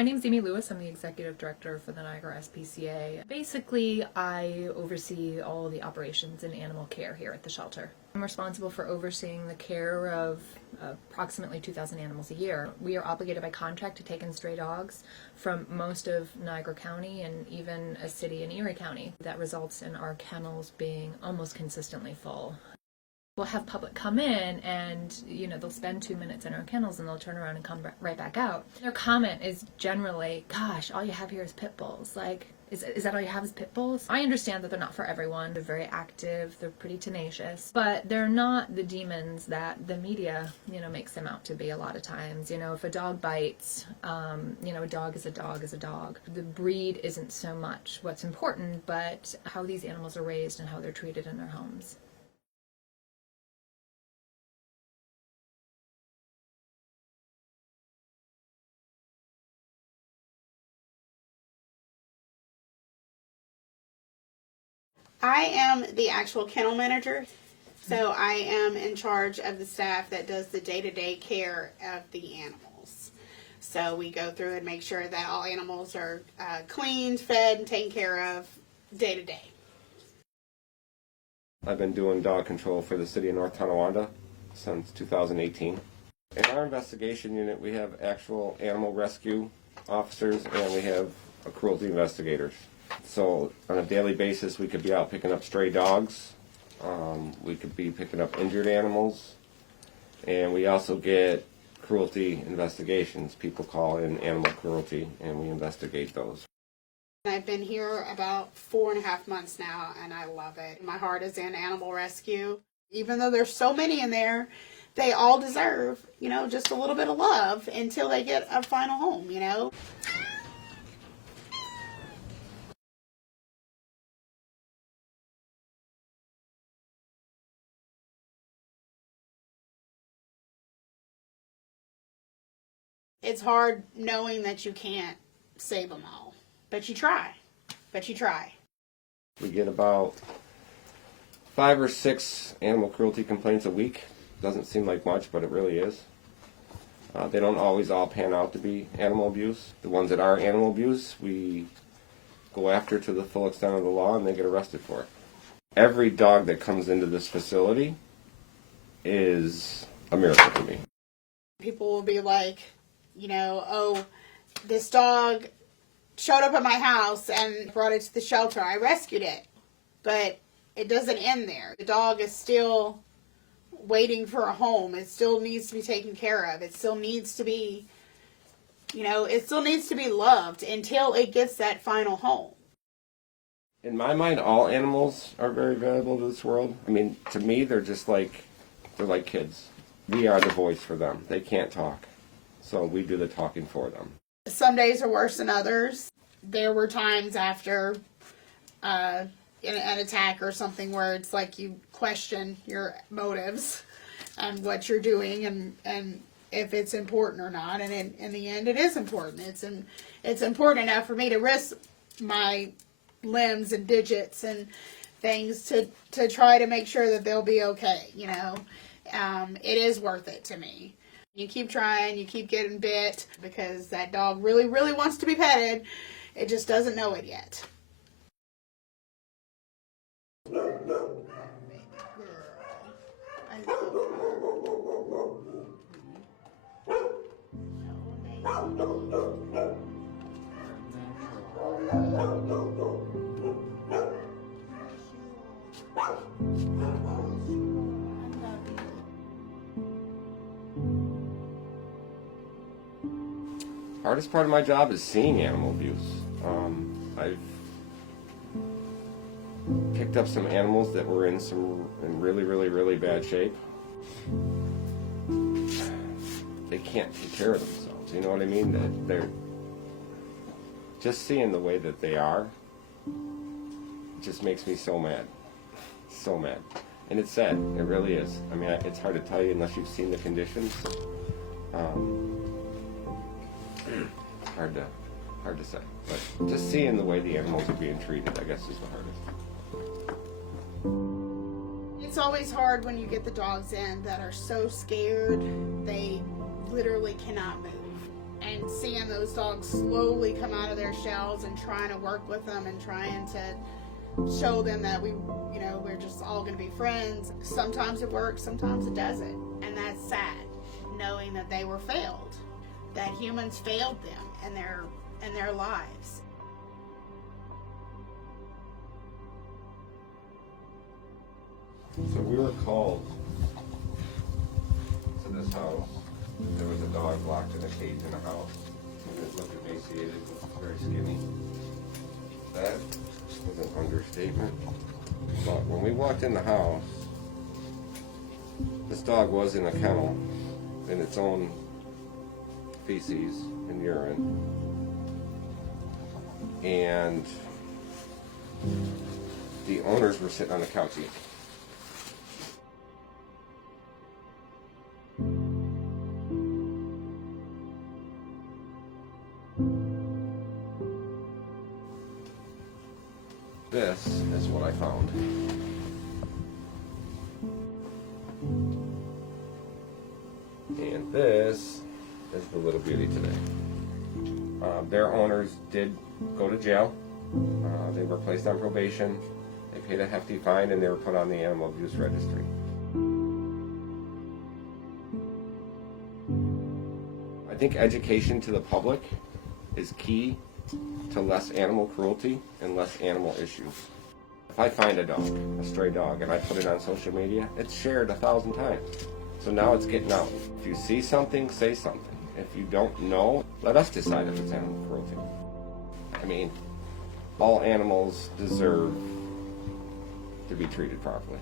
My name's Amy Lewis. I'm the executive director for the Niagara SPCA. Basically, I oversee all the operations and animal care here at the shelter. I'm responsible for overseeing the care of approximately 2,000 animals a year. We are obligated by contract to take in stray dogs from most of Niagara County and even a city in Erie County. That results in our kennels being almost consistently full. We'll have public come in and, they'll spend 2 minutes in our kennels and they'll turn around and come right back out. Their comment is generally, gosh, all you have here is pit bulls. Like, is that all you have is pit bulls? I understand that they're not for everyone. They're very active. They're pretty tenacious. But they're not the demons that the media, makes them out to be a lot of times. If a dog bites, a dog is a dog is a dog. The breed isn't so much what's important, but how these animals are raised and how they're treated in their homes. I am the actual kennel manager, so I am in charge of the staff that does the day-to-day care of the animals. So we go through and make sure that all animals are cleaned, fed, and taken care of day to day. I've been doing dog control for the city of North Tonawanda since 2018. In our investigation unit, we have actual animal rescue officers and we have cruelty investigators. So on a daily basis, we could be out picking up stray dogs. We could be picking up injured animals. And we also get cruelty investigations. People call in animal cruelty, and we investigate those. I've been here about 4.5 months now, and I love it. My heart is in animal rescue. Even though there's so many in there, they all deserve, just a little bit of love until they get a final home, It's hard knowing that you can't save them all, but you try. We get about 5 or 6 animal cruelty complaints a week. Doesn't seem like much, but it really is. They don't always all pan out to be animal abuse. The ones that are animal abuse, we go after to the full extent of the law and they get arrested for it. Every dog that comes into this facility is a miracle to me. People will be like, oh, this dog showed up at my house and brought it to the shelter. I rescued it. But it doesn't end there. The dog is still waiting for a home. It still needs to be taken care of. It still needs to be, loved until it gets that final home. In my mind, all animals are very valuable to this world. I mean, to me, they're like kids. We are the voice for them. They can't talk. So we do the talking for them. Some days are worse than others. There were times after an attack or something where it's like you question your motives and what you're doing and if it's important or not. And in the end, it is important. It's important enough for me to risk my limbs and digits and things to try to make sure that they'll be okay. It is worth it to me. You keep trying, you keep getting bit because that dog really, really wants to be petted. It just doesn't know it yet. Hardest part of my job is seeing animal abuse. I've picked up some animals that were in really, really, really bad shape. They can't take care of themselves. You know what I mean? That they're just seeing the way that they are. Just makes me so mad, so mad, and it's sad. It really is. I mean, it's hard to tell you unless you've seen the conditions. Hard to say, but just seeing the way the animals are being treated, I guess, is the hardest. It's always hard when you get the dogs in that are so scared they literally cannot move, and and seeing those dogs slowly come out of their shells and trying to work with them and trying to show them that we're just all going to be friends. Sometimes it works, sometimes it doesn't. And that's sad, knowing that they were failed, that humans failed them in their lives. So we were called to this house. There was a dog locked in a cage in a house. It looked emaciated, very skinny. That was an understatement. But when we walked in the house, this dog was in a kennel in its own feces and urine. And the owners were sitting on the couch eating. This is what I found. And this is the little beauty today. Their owners did go to jail. They were placed on probation. They paid a hefty fine and they were put on the animal abuse registry. I think education to the public is key to less animal cruelty and less animal issues. If I find a dog, a stray dog, and I put it on social media, it's shared 1,000 times. So now it's getting out. If you see something, say something. If you don't know, let us decide if it's animal cruelty. I mean, all animals deserve to be treated properly.